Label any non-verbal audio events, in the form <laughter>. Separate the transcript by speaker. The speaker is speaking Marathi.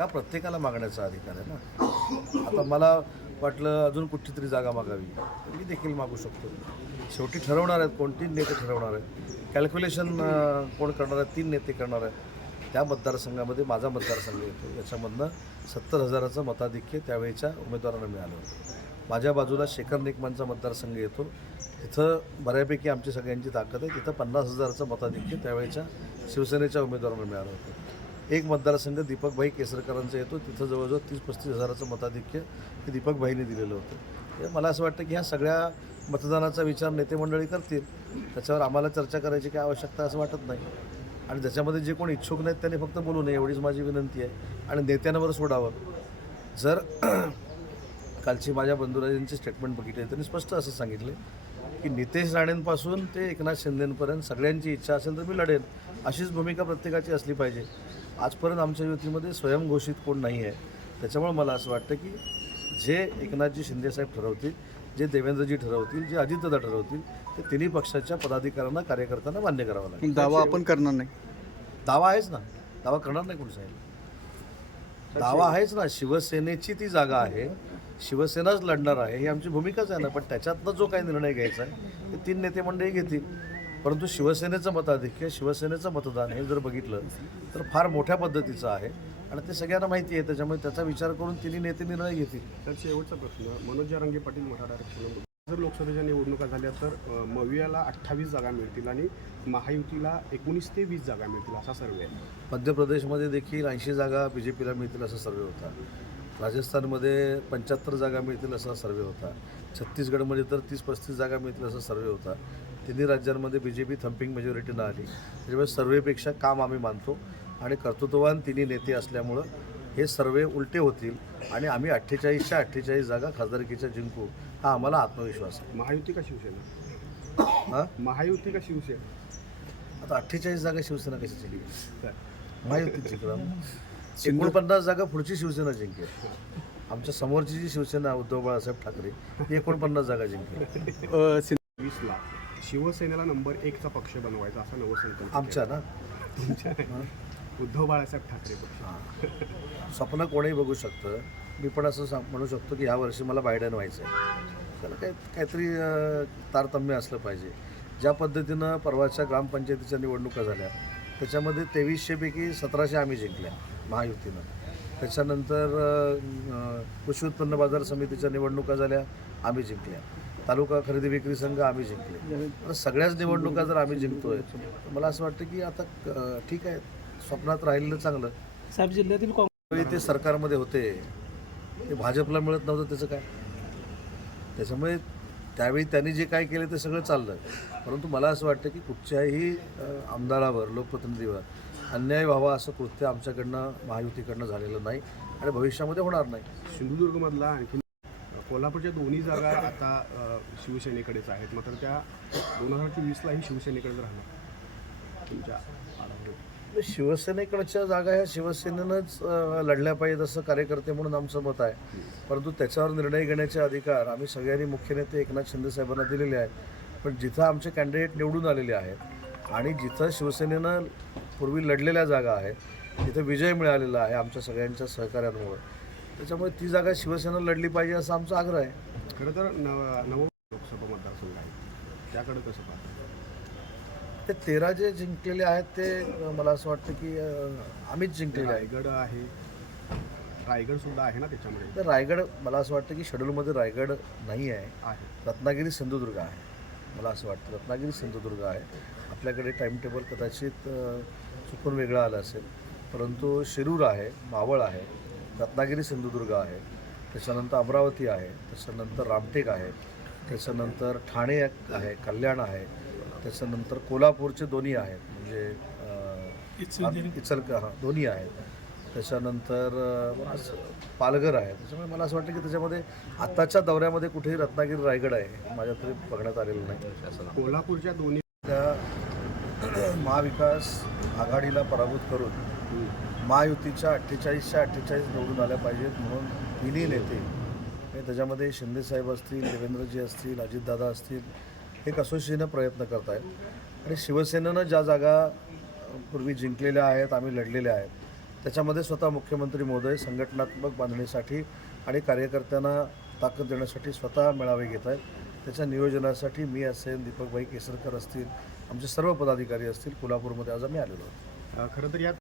Speaker 1: हा प्रत्येकाला मागण्याचा अधिकार आहे ना? आता मला वाटलं अजून कुठची तरी जागा मागावी. तर मी देखील मागू शकतो. शेवटी ठरवणार आहेत कोण? तीन नेते ठरवणार आहेत. कॅल्क्युलेशन कोण करणार आहेत? तीन नेते करणार आहेत. त्या मतदारसंघामध्ये माझा मतदारसंघ येतो. याच्यामधनं सत्तर हजाराचं मताधिक्य त्यावेळेच्या उमेदवारांना मिळालं होतं. माझ्या बाजूला शेखर निकमांचा मतदारसंघ येतो. तिथं बऱ्यापैकी आमची सगळ्यांची ताकद आहे. तिथं पन्नास हजाराचं मताधिक्य त्यावेळेच्या शिवसेनेच्या उमेदवारांना मिळालं होतं. एक मतदारसंघ दीपकभाई केसरकरांचा येतो. तिथं जवळजवळ तीस पस्तीस हजाराचं मताधिक्य हे दीपकभाईने दिलेलं होतं. मला असं वाटतं की ह्या सगळ्या मतदानाचा विचार नेते मंडळी करतील. त्याच्यावर आम्हाला चर्चा करायची काय आवश्यकता असं वाटत नाही. आणि ज्याच्यामध्ये जे कोण इच्छुक नाहीत त्यांनी फक्त बोलू नये एवढीच माझी विनंती आहे. आणि नेत्यांवर सोडावं. जर <clears throat> कालची माझ्या बंधुराजांची स्टेटमेंट बघितली त्यांनी स्पष्ट असं सांगितले की नितेश राणेंपासून ते एकनाथ शिंदेपर्यंत सगळ्यांची इच्छा असेल तर मी लढेन. अशीच भूमिका प्रत्येकाची असली पाहिजे. आजपर्यंत आमच्या युतीमध्ये स्वयंघोषित कोण नाही आहे. त्याच्यामुळे मला असं वाटतं की जे एकनाथजी शिंदेसाहेब ठरवतील जे देवेंद्रजी ठरवतील जे अजितदादा ठरवतील ते तिन्ही पक्षाच्या पदाधिकाऱ्यांना कार्यकर्त्यांना मान्य करावं लागेल.
Speaker 2: दावा आपण करणार नाही.
Speaker 1: दावा आहेच ना. दावा करणार नाही कोण साहेब? दावा आहेच ना. शिवसेनेची ती जागा आहे. शिवसेनाच लढणार आहे. ही आमची भूमिकाच आहे ना. पण त्याच्यातनं जो काही निर्णय घ्यायचा आहे ते तीन नेते मंडळी घेतील. परंतु शिवसेनेचं मताधिक्य शिवसेनेचं मतदान हे जर बघितलं तर फार मोठ्या पद्धतीचं आहे. आणि ते सगळ्यांना माहिती आहे त्याच्यामुळे त्याचा विचार करून तिन्ही नेते निर्णय घेतील.
Speaker 3: तर शेवटचा प्रश्न मनोज जरांगे पाटील मोठा डायरेक्शन जर लोकसभेच्या निवडणुका झाल्या तर मवियाला अठ्ठावीस जागा मिळतील आणि महायुतीला एकोणीस ते वीस जागा मिळतील असा सर्वे आहे.
Speaker 1: मध्य प्रदेशमध्ये देखील ऐंशी जागा बी जे पीला मिळतील असा सर्वे होता. राजस्थानमध्ये पंच्याहत्तर जागा मिळतील असा सर्वे होता. छत्तीसगडमध्ये तर तीस पस्तीस जागा मिळतील असा सर्वे होता. तिन्ही राज्यांमध्ये बी जे पी थम्पिंग मेजॉरिटीनं आली. त्याच्यामुळे सर्वेपेक्षा काम आम्ही मानतो आणि कर्तृत्ववान तिन्ही नेते असल्यामुळं हे सर्वे उलटे होतील आणि आम्ही अठ्ठेचाळीसच्या अठ्ठेचाळीस जागा खासदारकीच्या जिंकू हा आम्हाला आत्मविश्वास आहे.
Speaker 3: महायुती का शिवसेना?
Speaker 1: हां?
Speaker 3: महायुती का शिवसेना?
Speaker 1: आता अठ्ठेचाळीस जागा शिवसेना कशी जिंकली?
Speaker 3: तर
Speaker 1: महायुतीत जिंकणार एकोणपन्नास जागा पुढची शिवसेना जिंकेल. आमच्या समोरची जी शिवसेना उद्धव बाळासाहेब ठाकरे एकोणपन्नास जागा जिंकेल.
Speaker 2: अ, सिं-
Speaker 3: वीसला शिवसेनेला नंबर एकचा पक्ष बनवायचा असा नवसंकल्प
Speaker 1: आमच्या ना?
Speaker 3: केला. उद्धव बाळासाहेब ठाकरे पक्ष.
Speaker 1: स्वप्न कोणीही बघू शकतं. मी पण असं सांग म्हणू शकतो की ह्या वर्षी मला बायडन व्हायचं आहे त्याला काय काहीतरी तारतम्य असलं पाहिजे. ज्या पद्धतीनं परवाच्या ग्रामपंचायतीच्या निवडणुका झाल्या त्याच्यामध्ये तेवीसशेपैकी सतराशे आम्ही जिंकल्या महायुतीनं. त्याच्यानंतर कृषी उत्पन्न बाजार समितीच्या निवडणुका झाल्या आम्ही जिंकल्या. तालुका खरेदी विक्री संघ आम्ही जिंकले. तर सगळ्याच निवडणुका जर आम्ही जिंकतोय तर मला असं वाटतं की आता ठीक आहे स्वप्नात राहिलेलं चांगलं.
Speaker 4: साहेब जिल्ह्यातील काँग्रेस
Speaker 1: ते सरकारमध्ये होते. ते भाजपला मिळत नव्हतं त्याचं काय? त्याच्यामुळे त्यावेळी त्यांनी जे काय केलं ते सगळं चाललं. परंतु मला असं वाटतं की कुठच्याही आमदारावर लोकप्रतिनिधीवर अन्याय व्हावा असं कृत्य आमच्याकडनं महायुतीकडनं झालेलं नाही आणि भविष्यामध्ये होणार नाही.
Speaker 3: सिंधुदुर्गमधला आणखी कोल्हापूरच्या दोन्ही जागा आता शिवसेनेकडेच आहेत. मात्र त्या दोन हजार चोवीसलाही शिवसेनेकडेच राहणार. तुमच्या
Speaker 1: शिवसेनेकडच्या जागा ह्या शिवसेनेनंच लढल्या पाहिजेत असं कार्यकर्ते म्हणून आमचं मत आहे. परंतु त्याच्यावर निर्णय घेण्याचे अधिकार आम्ही सगळ्यांनी मुख्य नेते एकनाथ शिंदे साहेबांना दिलेले आहेत. पण जिथं आमचे कॅन्डिडेट निवडून आलेले आहेत आणि जिथं शिवसेनेनं पूर्वी लढलेल्या जागा आहेत तिथं विजय मिळालेला आहे आमच्या सगळ्यांच्या सहकार्यांमुळे. त्याच्यामुळे ती जागा शिवसेना लढली पाहिजे असा आमचा आग्रह आहे.
Speaker 3: खरं तर नव नव लोकसभा मतदारसंघ आहे. त्याकडे कसं पाहता?
Speaker 1: ते तेरा जे जिंकलेले आहेत ते मला असं वाटतं की अ, आम्हीच जिंकलेले आहे
Speaker 3: रायगड आहे. रायगड सुद्धा आहे ना त्याच्यामध्ये
Speaker 1: तर रायगड मला असं वाटतं की शेड्यूलमध्ये रायगड नाही आहे.
Speaker 3: आहे.
Speaker 1: रत्नागिरी सिंधुदुर्ग आहे. मला असं वाटतं. रत्नागिरी सिंधुदुर्ग आहे. आपल्याकडे टाईम टेबल कदाचित अ, चुकून वेगळं आलं असेल. परंतु शिरूर आहे मावळ आहे. रत्नागिरी सिंधुदुर्ग आहे त्याच्यानंतर अमरावती आहे त्याच्यानंतर रामटेक आहे त्याच्यानंतर ठाणे आहे कल्याण आहे त्याच्यानंतर कोल्हापूरचे दोन्ही आहेत म्हणजे इचल हां दोन्ही आहेत. त्याच्यानंतर असं पालघर आहे त्याच्यामुळे मला असं वाटतं की त्याच्यामध्ये आत्ताच्या दौऱ्यामध्ये कुठेही रत्नागिरी रायगड आहे माझ्या तरी बघण्यात आलेलं नाही.
Speaker 3: कोल्हापूरच्या दोन्ही
Speaker 1: त्या <clears throat> महाविकास आघाडीला पराभूत करून महायुतीच्या अठ्ठेचाळीसच्या अठ्ठेचाळीस निवडून आल्या पाहिजेत म्हणून तिन्ही नेते हे त्याच्यामध्ये शिंदेसाहेब असतील देवेंद्रजी असतील अजितदादा असतील हे कसोशीनं प्रयत्न करत आहेत आणि शिवसेनेनं ज्या जागा पूर्वी जिंकलेल्या आहेत आम्ही लढलेल्या आहेत त्याच्यामध्ये स्वतः मुख्यमंत्री महोदय संघटनात्मक बांधणीसाठी आणि कार्यकर्त्यांना ताकद देण्यासाठी स्वतः मेळावे घेत आहेत. त्याच्या नियोजनासाठी मी असेल दीपकभाई केसरकर असतील आमचे सर्व पदाधिकारी असतील कोल्हापूरमध्ये आज आम्ही आलेलो आहोत.
Speaker 3: खरं तर यात